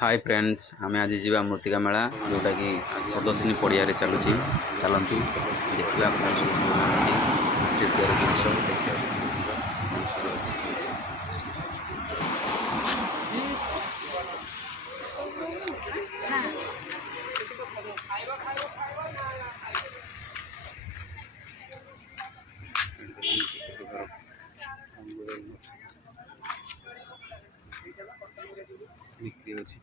Hi friends आम आज जीवा मूर्तिका मेला जोटा कि प्रदर्शनी पड़िया चलुची चलती देखा बिक्री अच्छी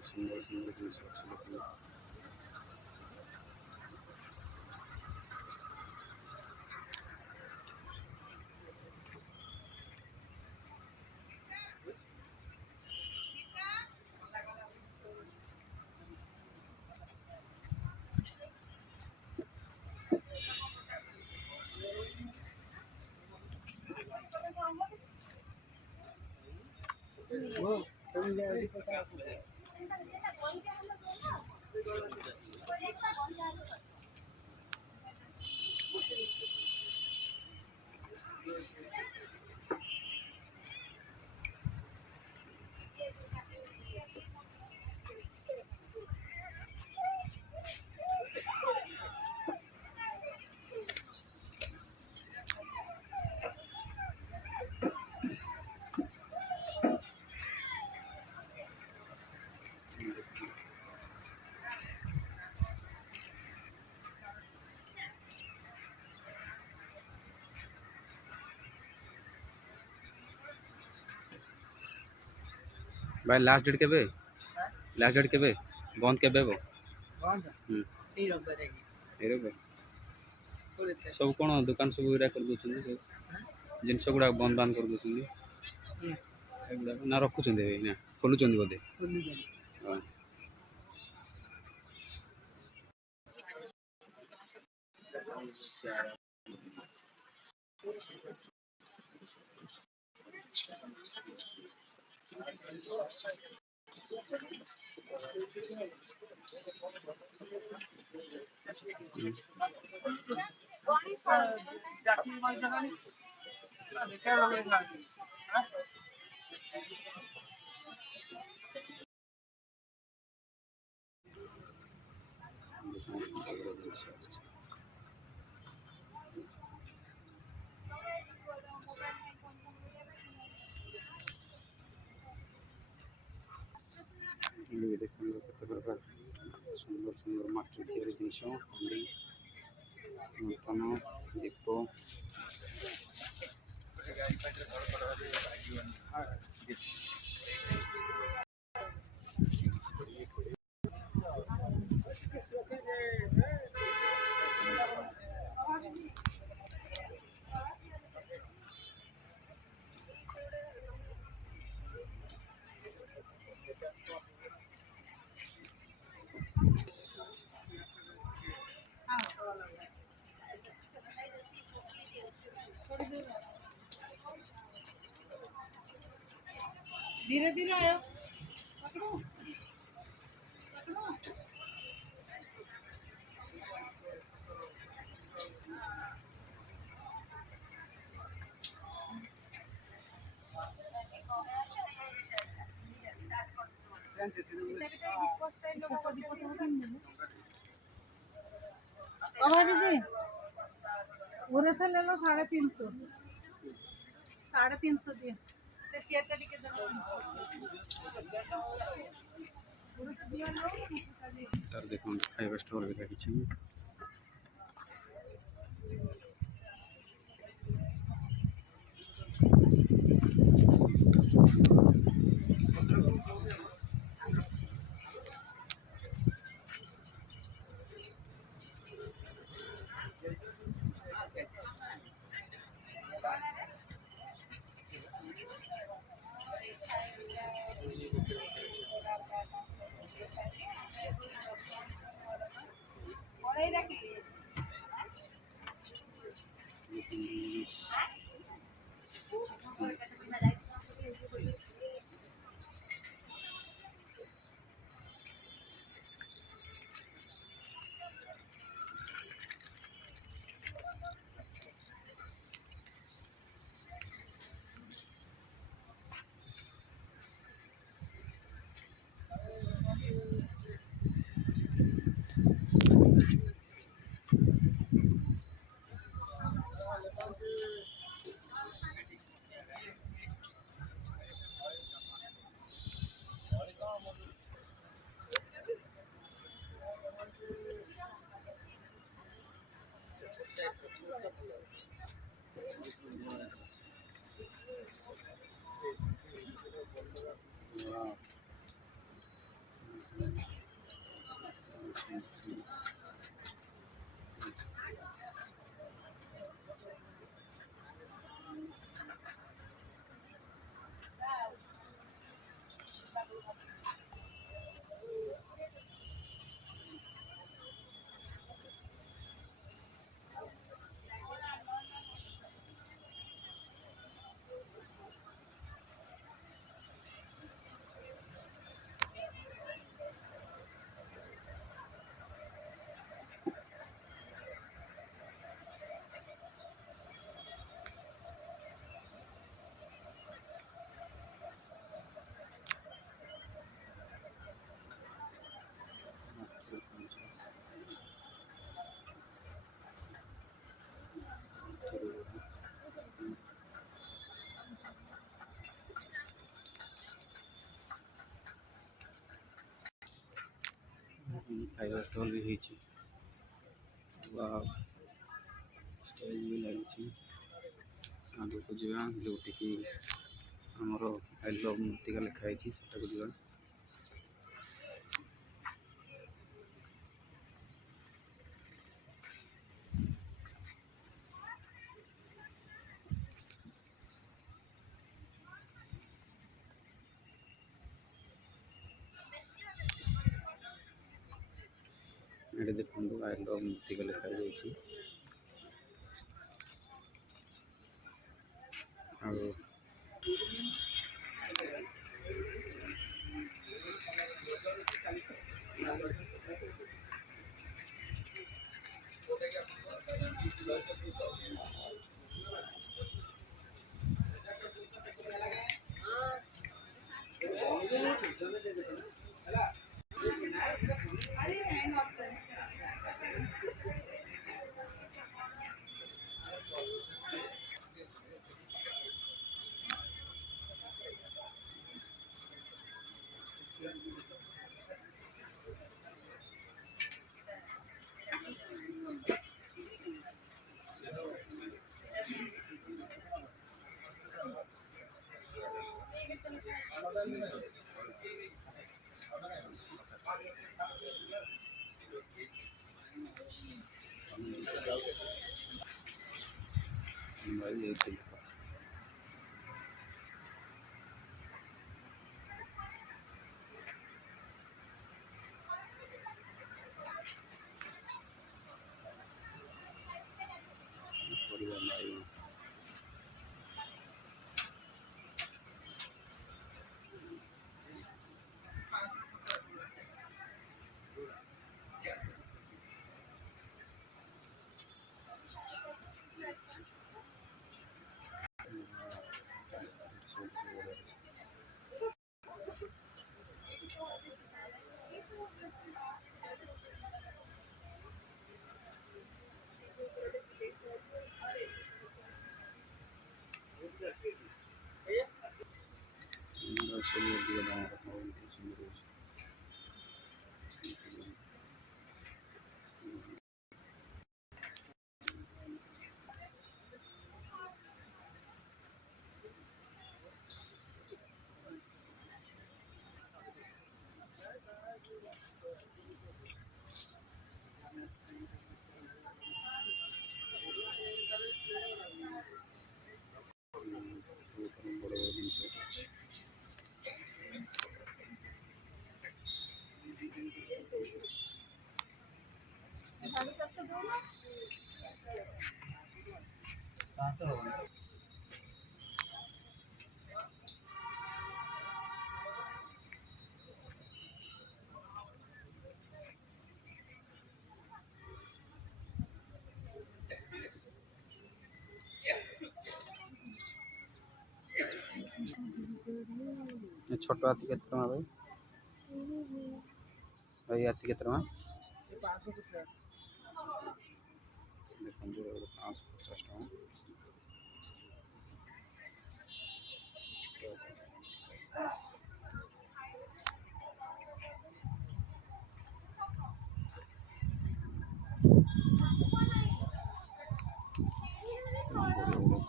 सुंदर सुंदर जिन अच्छी भाई लास्ट डेट केबे लास्ट डेट केबे बंद केबे वो बंद ए रबर सब कौन दुकान सब इरा कर दोछन सब जिनस गुडा बंद बांध कर दोछन ना रखुछन ना खोलुछन बोधे हां सुंदर सुंदर माटी तैयारी जिनस नूतन दीप धीरे धीरे आयो पकड़ो पकड़ो दीदी पूरे से ले लो 350, 350 दिए तो चेटा टिके पूरे से दिया लो तार देखो खाଇବା ଷ୍ଟଲ୍ ବି ଲାଗିଛି। ଖାଇବା ଷ୍ଟଲ୍ ବି ହେଇଛି। ଷ୍ଟେଜ୍ ବି ଲାଗିଛି। ଆଗକୁ ଯିବା ଯେଉଁଠିକି ଆମର ଆଇ ଲଭ୍ ମୂର୍ତ୍ତିକା ଲେଖା ହେଇଛି ସେଠାକୁ ଯିବା। ଏଠି ଦେଖନ୍ତୁ ଆଇ ଲଭ୍ ମୂର୍ତ୍ତିକା ଲେଖା ଯାଇଛି। ଆଉ ମୋବାଇଲ ଦେଇଥିଲି। ପରିବାର ନାଇଁ ये छोट हाथी के भाई भाई हाथी के देखो 550 टका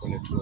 कलेक्टर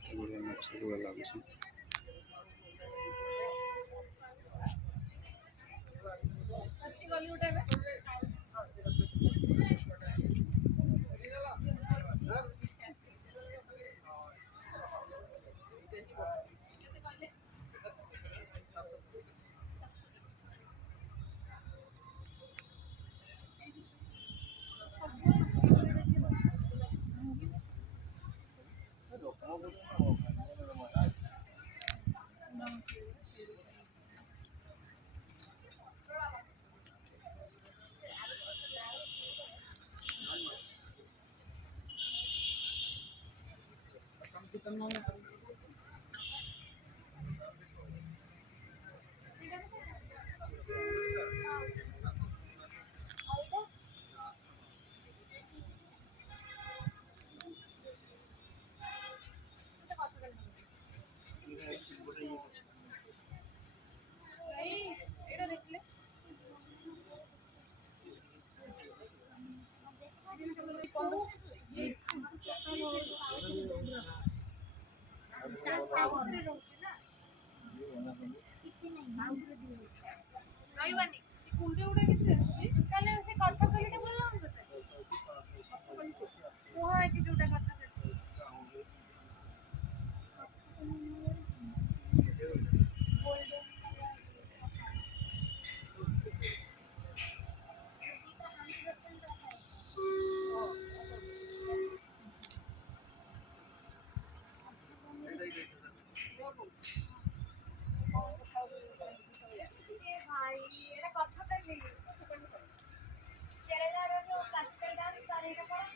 अच्छे बढ़िया मैप से लागू अच्छी बॉलीवुड है এটা দেখলে ରହିବାନି କୁଣ୍ଡେ ଉଡେ କେତେ ତାହେଲେ ସେ କଥା କହିଲେ ଭଲ ହବ କୁହ ଏଠି ଯୋଉଟା କଥା भाई এটা কথাটা নেই কেরালার যে ক্লাসিক্যাল ডান্স তার এটা করা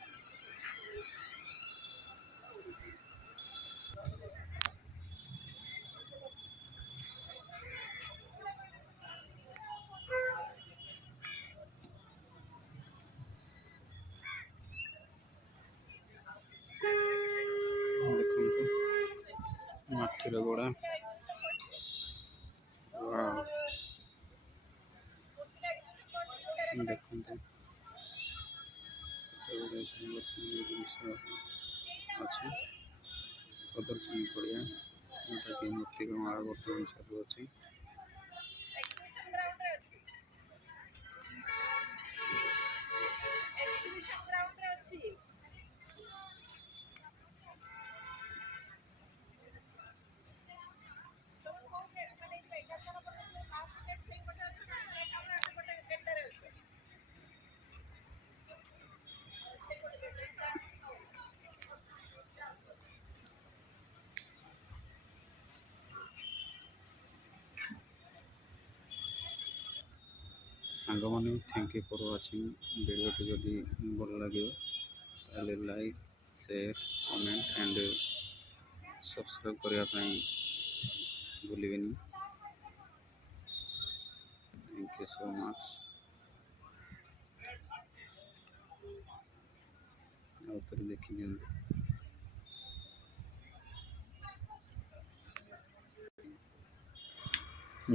देखो माटीर गोड़ा देखते अच्छे प्रदर्शन पड़िया जोटा कि मूर्ति माला बर्तमान चालू अच्छी ସାଙ୍ଗମାନେ ଥ୍ୟାଙ୍କ ୟୁ ଫର୍ ୱାଚିଂ। ଭିଡ଼ିଓଟି ଯଦି ଭଲ ଲାଗିବ ତାହେଲେ like share comment and subscribe କରିବା ପାଇଁ ଭୁଲିବେନି। Thank you so much. ଆଉ ଥରେ ଦେଖିଦିଅନ୍ତୁ।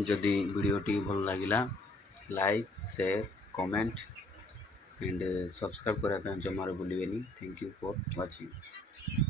ଯଦି ଭିଡ଼ିଓଟି ଭଲ ଲାଗିଲା like share comment and subscribe କରିବା ପାଇଁ ଜମାରୁ ଭୁଲିବେନି। Thank you for watching.